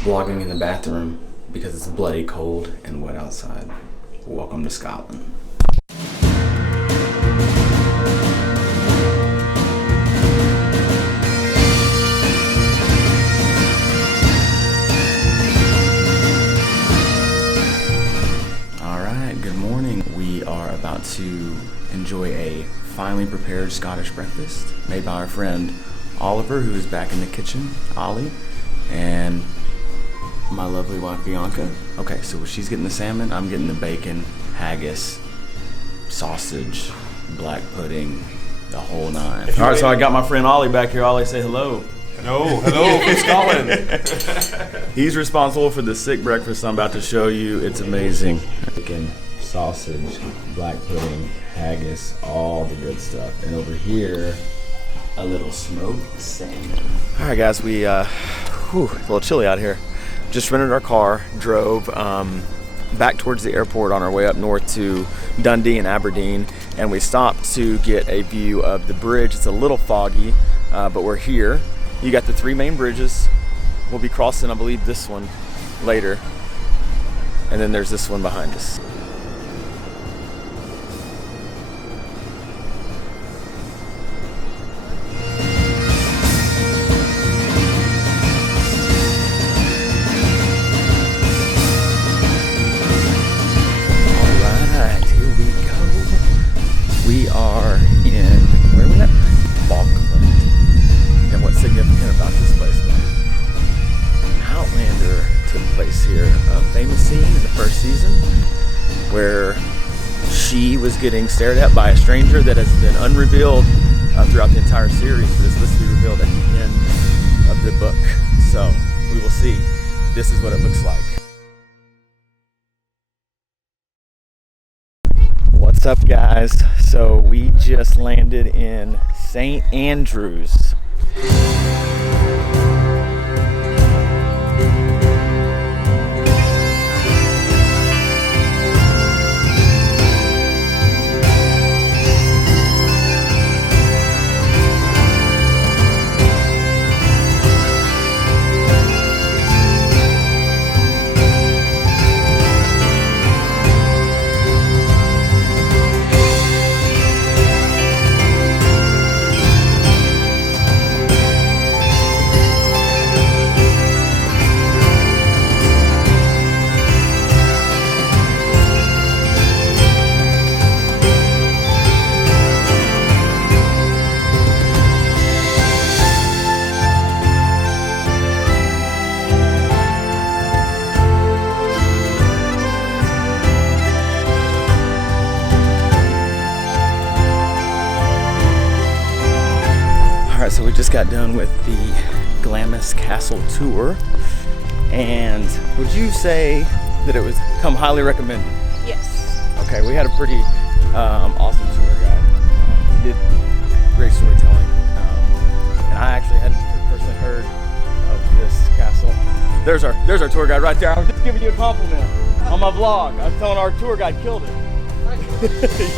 vlogging in the bathroom because it's bloody cold and wet outside. Welcome to Scotland. Alright, good morning. We are about to enjoy a finely prepared Scottish breakfast made by our friend Oliver, who is back in the kitchen, Ollie, and my lovely wife Bianca. Okay, so she's getting the salmon, I'm getting the bacon, haggis, sausage, black pudding, the whole nine. Alright, so I got my friend Ollie back here. Ollie, say hello. Hello from Scotland. He's responsible for the sick breakfast I'm about to show you. It's amazing. Bacon, sausage, black pudding, haggis, all the good stuff. And over here, a little smoked salmon. All right, guys, we a little chilly out here. Just rented our car, drove back towards the airport on our way up north to Dundee and Aberdeen, and we stopped to get a view of the bridge. It's a little foggy, but we're here. You got the three main bridges. We'll be crossing, I believe, this one later, and then there's this one behind us. We are in, where are we at? Falkland. And what's significant about this place, though? Outlander took place here. A famous scene in the first season where she was getting stared at by a stranger that has been unrevealed throughout the entire series, but is listed to be revealed at the end of the book. So we will see. This is what it looks like. What's up, guys? So we just landed in St. Andrews. Alright, so we just got done with the Glamis Castle tour, and would you say that it was highly recommended? Yes. Okay, we had a pretty awesome tour guide. He did great storytelling, and I actually hadn't personally heard of this castle. There's our tour guide right there. I was just giving you a compliment on my vlog. I was telling our tour guide killed it.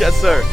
Yes, sir.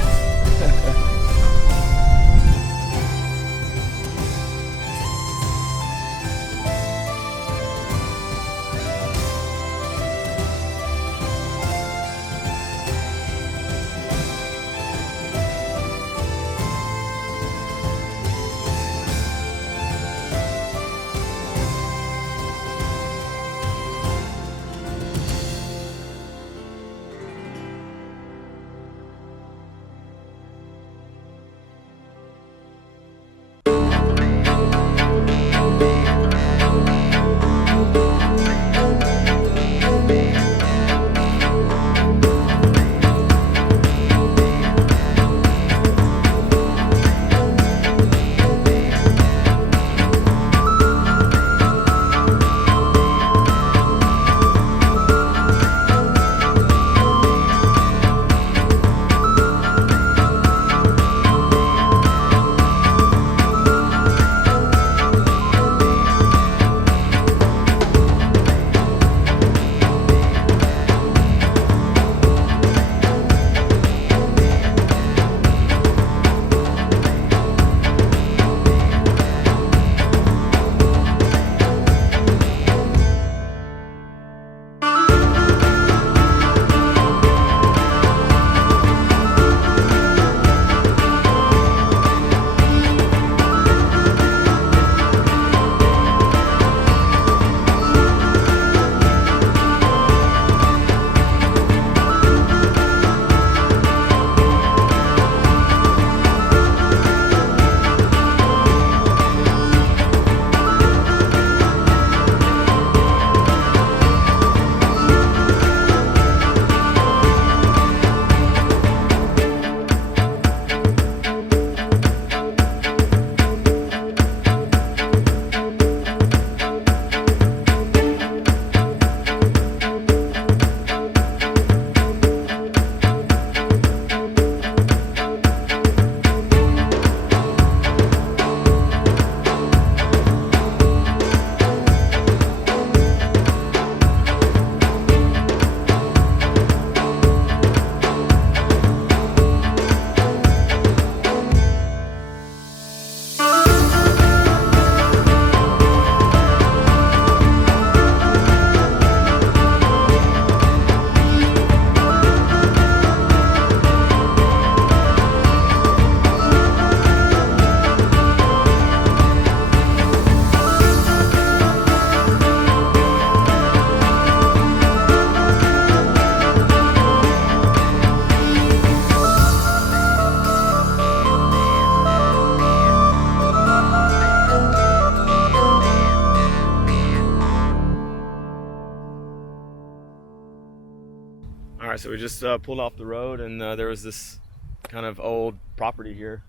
All right, so we just pulled off the road, and there was this kind of old property here.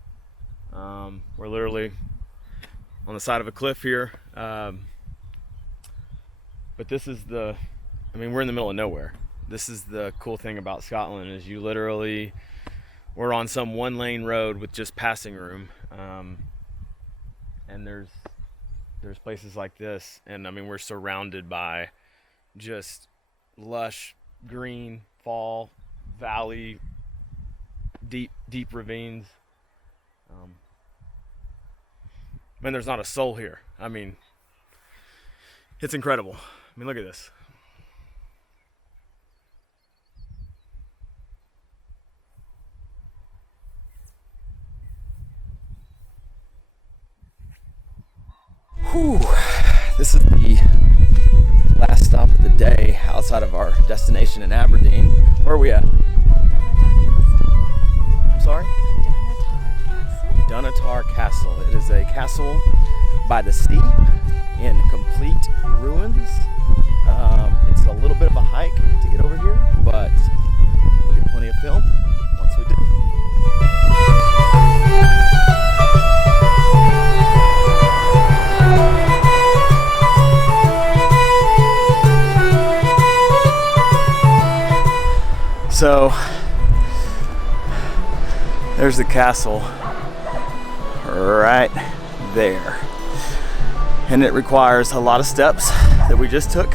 We're literally on the side of a cliff here. But this is we're in the middle of nowhere. This is the cool thing about Scotland, is we're on some one-lane road with just passing room. And there's places like this, and we're surrounded by just lush green fall valley, deep ravines. There's not a soul here. It's incredible. Look at this. Whew. This is the last stop of the day outside of our destination in Aberdeen. Where are we at? I'm sorry? Dunatar Castle. It is a castle by the sea in complete ruins. It's a little bit of a hike to get over here, but we'll get plenty of film once we do. So there's the castle right there, and it requires a lot of steps that we just took,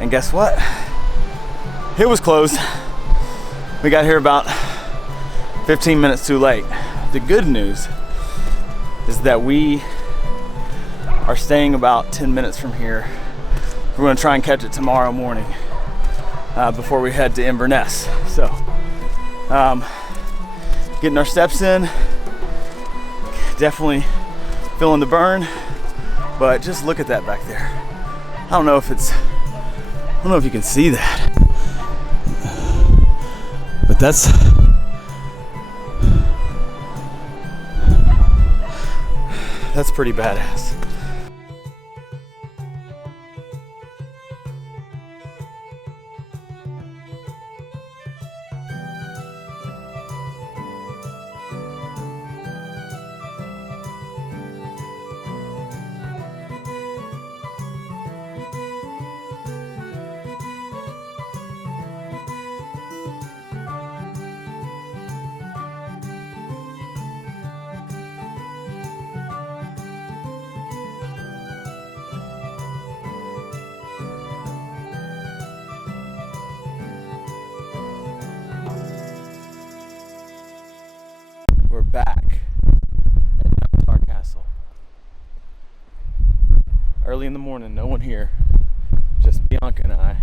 and guess what? It was closed. We got here about 15 minutes too late. The good news is that we are staying about 10 minutes from here. We're going to try and catch it tomorrow morning before we head to Inverness. So getting our steps in, definitely feeling the burn, but just look at that back there. I don't know if you can see that, but that's pretty badass. We're back at Dunatar Castle. Early in the morning, no one here, just Bianca and I.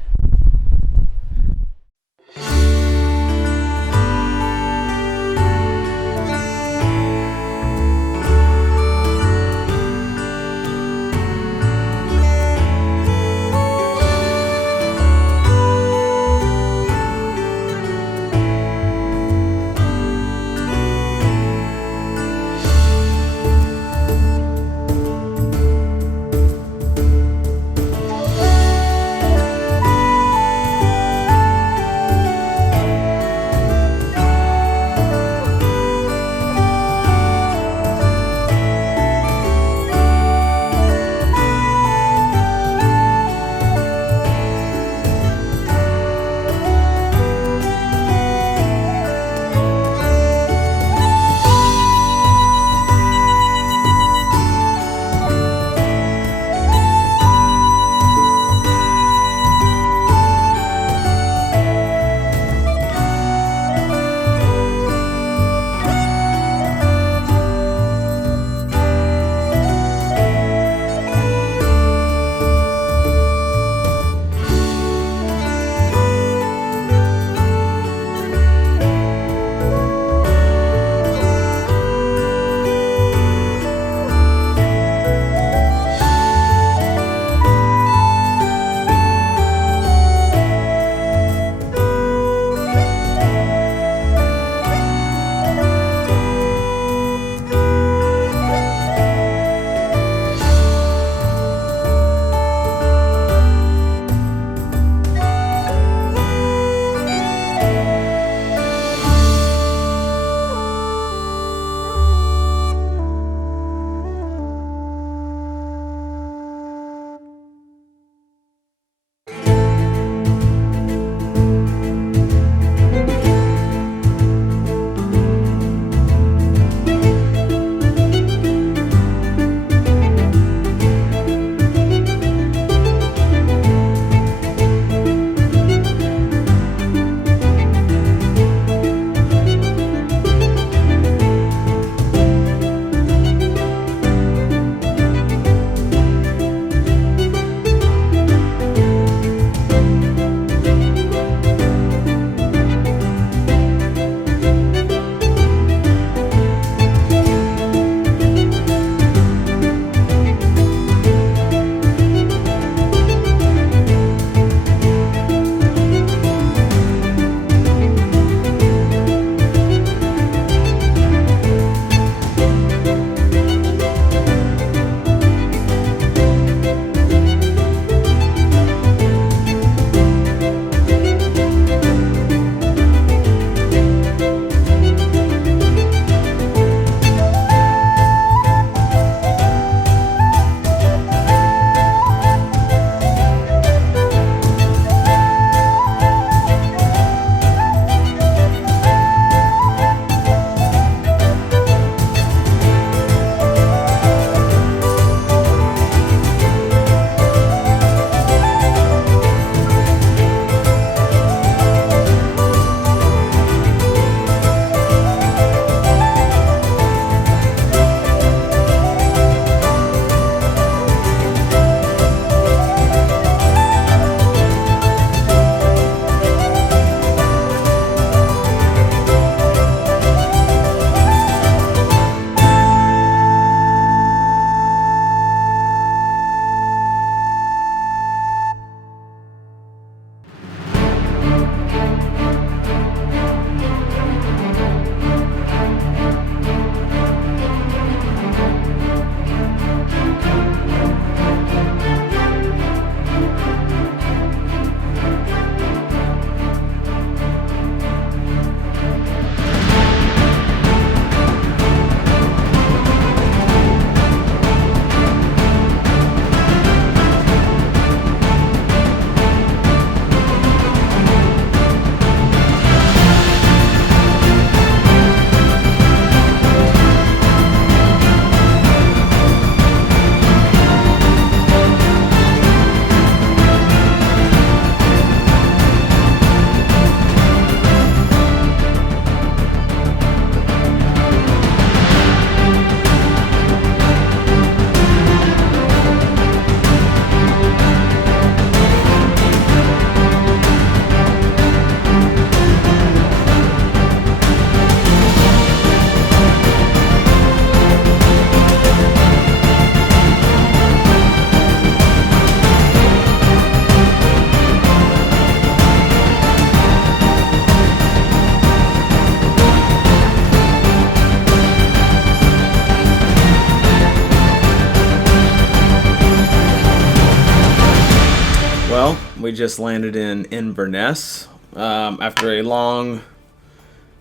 Well, we just landed in Inverness after a long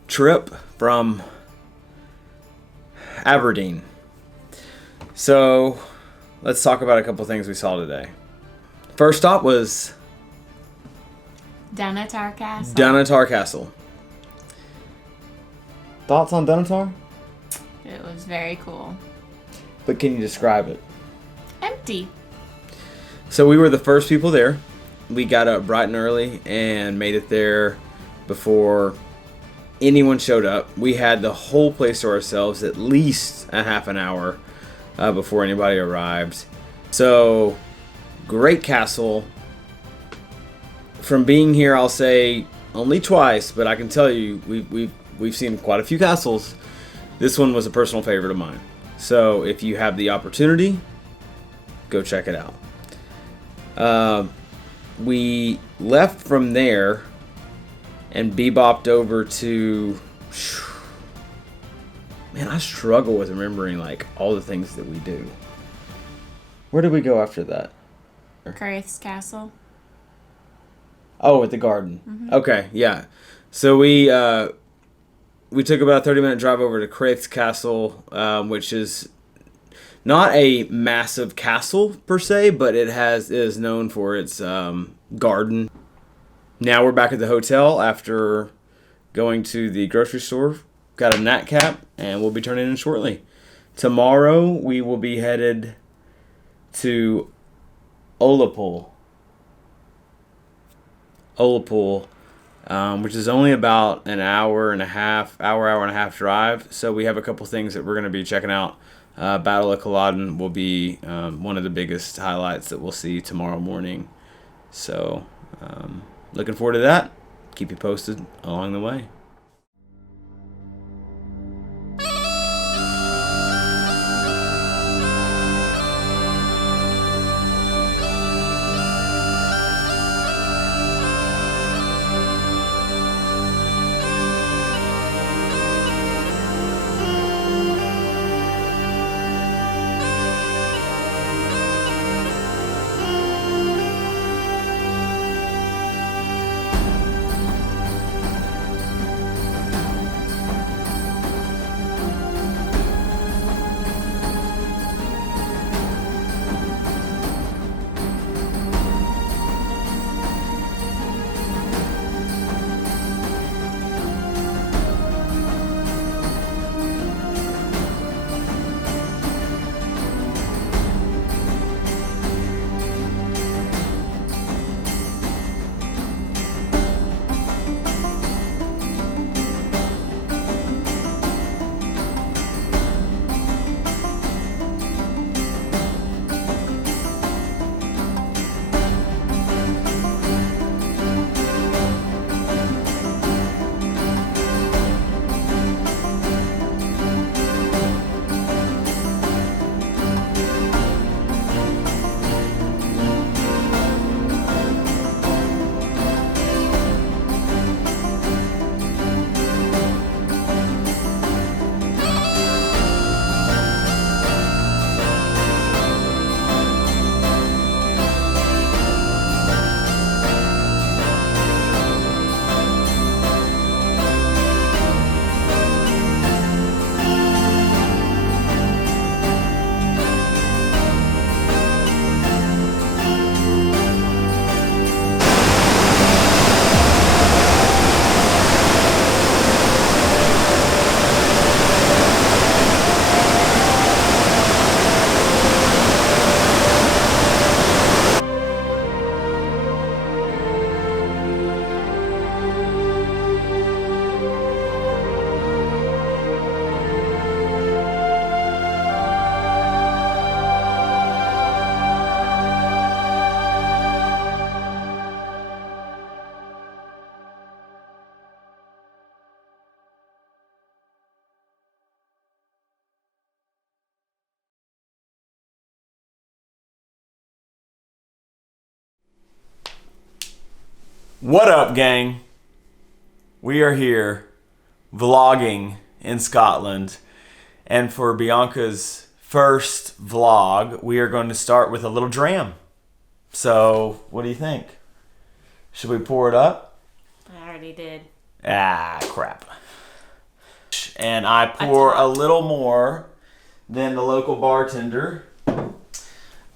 trip from Aberdeen. So let's talk about a couple things we saw today. First stop was Dunatar Castle. Dunatar Castle. Thoughts on Dunatar? It was very cool. But can you describe it? Empty. So we were the first people there. We got up bright and early and made it there before anyone showed up. We had the whole place to ourselves at least a half an hour before anybody arrived. So, great castle. From being here, I'll say only twice, but I can tell you we've seen quite a few castles. This one was a personal favorite of mine. So, if you have the opportunity, go check it out. We left from there and bebopped over to... Man, I struggle with remembering like all the things that we do. Where did we go after that? Carith's Castle. Oh, at the garden. Mm-hmm. Okay, yeah. So we took about a 30-minute drive over to Carith's Castle, which is not a massive castle per se, but it is known for its garden. Now we're back at the hotel after going to the grocery store. Got a nat cap, and we'll be turning in shortly. Tomorrow we will be headed to Ullapool, which is only about an hour and a half drive. So we have a couple things that we're going to be checking out. Battle of Culloden will be one of the biggest highlights that we'll see tomorrow morning. So looking forward to that. Keep you posted along the way. What up, gang? We are here vlogging in Scotland, and for Bianca's first vlog, we are going to start with a little dram. So, what do you think? Should we pour it up? I already did. Ah, crap. And I pour a little more than the local bartender.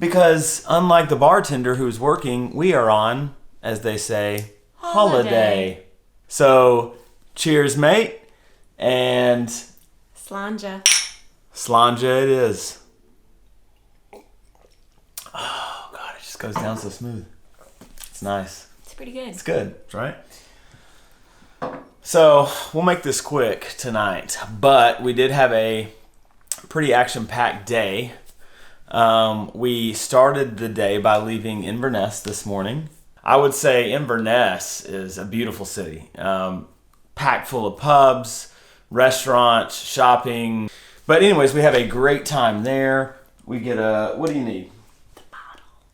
Because unlike the bartender who's working, we are on, as they say, holiday. So, cheers, mate. And Slanja. Slanja it is. Oh, God, it just goes down so smooth. It's nice. It's pretty good. It's good, right? So, we'll make this quick tonight. But we did have a pretty action-packed day. We started the day by leaving Inverness this morning. I would say Inverness is a beautiful city. Packed full of pubs, restaurants, shopping. But anyways, we have a great time there. We get what do you need?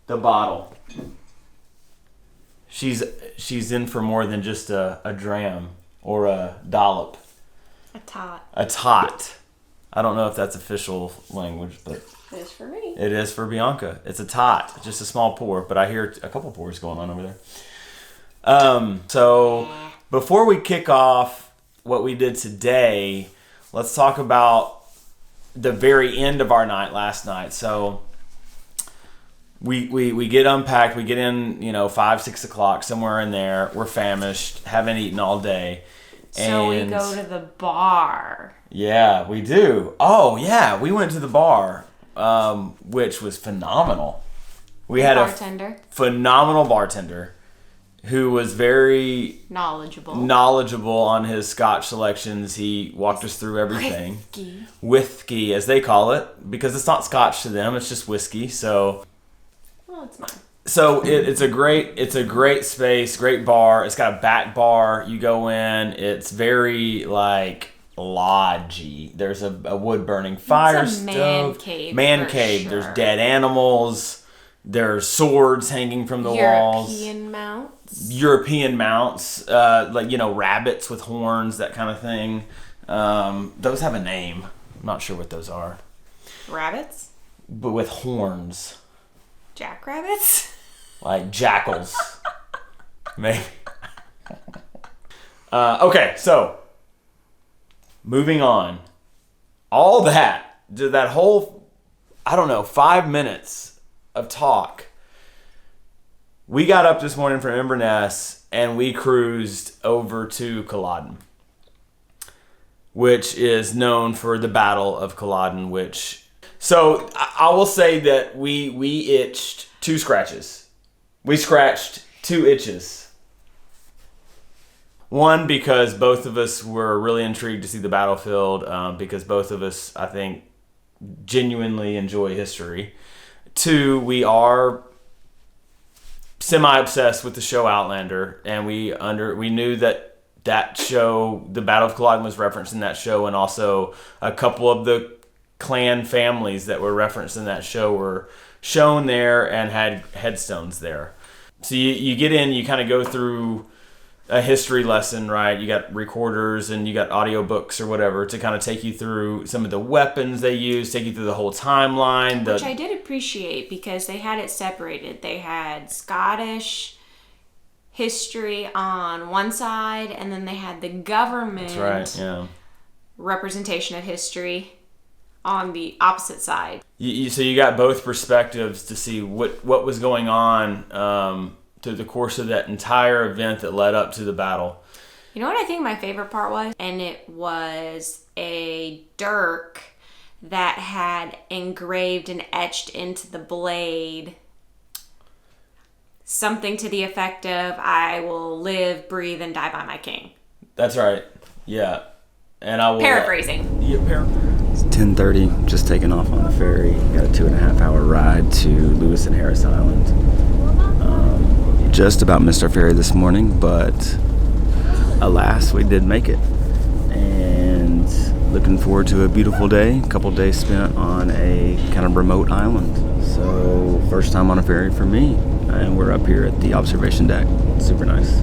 The bottle. She's in for more than just a dram or a dollop. A tot. A tot. I don't know if that's official language, but It is for me. it is for Bianca. It's a tot, just a small pour, but I hear a couple pours going on over there. So before we kick off what we did today, let's talk about the very end of our night last night. So we get unpacked, we get in, 5, 6 o'clock, somewhere in there. We're famished, haven't eaten all day. So we go to the bar. Yeah, we do. Oh, yeah, we went to the bar, which was phenomenal. We had bartender. a phenomenal bartender who was very knowledgeable on his Scotch selections. He walked us through everything. Whiskey, as they call it, because it's not Scotch to them, it's just whiskey. So, well, it's mine. So it's a great space, great bar. It's got a back bar. You go in. It's very lodgy. There's a wood burning fire stove. Man cave. Sure. There's dead animals. There's swords hanging from the walls. European mounts. Rabbits with horns, that kind of thing. Those have a name. I'm not sure what those are. Rabbits? But with horns. Jackrabbits? Like jackals. Maybe. Okay, so moving on. All that whole, 5 minutes of talk. We got up this morning from Inverness and we cruised over to Culloden, which is known for the Battle of Culloden, So I will say that we itched 2 scratches. We scratched 2 itches. One, because both of us were really intrigued to see the battlefield, because both of us, I think, genuinely enjoy history. 2, we are semi-obsessed with the show Outlander, and we knew that show, the Battle of Culloden, was referenced in that show, and also a couple of the clan families that were referenced in that show were shown there and had headstones there. So you get in, you kind of go through a history lesson, right? You got recorders and you got audiobooks or whatever to kind of take you through some of the weapons they use, take you through the whole timeline. Which I did appreciate because they had it separated. They had Scottish history on one side and then they had the government representation of history on the opposite side. So you got both perspectives to see what was going on through the course of that entire event that led up to the battle. You know what I think my favorite part was? And it was a dirk that had engraved and etched into the blade something to the effect of, I will live, breathe, and die by my king. That's right. Yeah. And I will... Paraphrasing. It's 10:30, just taking off on the ferry. Got a 2.5-hour ride to Lewis and Harris Island. Just about missed our ferry this morning, but alas, we did make it. And looking forward to a beautiful day. A couple days spent on a kind of remote island. So first time on a ferry for me. And we're up here at the observation deck. Super nice.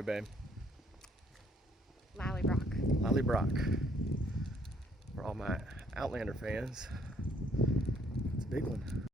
we, babe? Lallybrock. Lallybrock. For all my Outlander fans, it's a big one.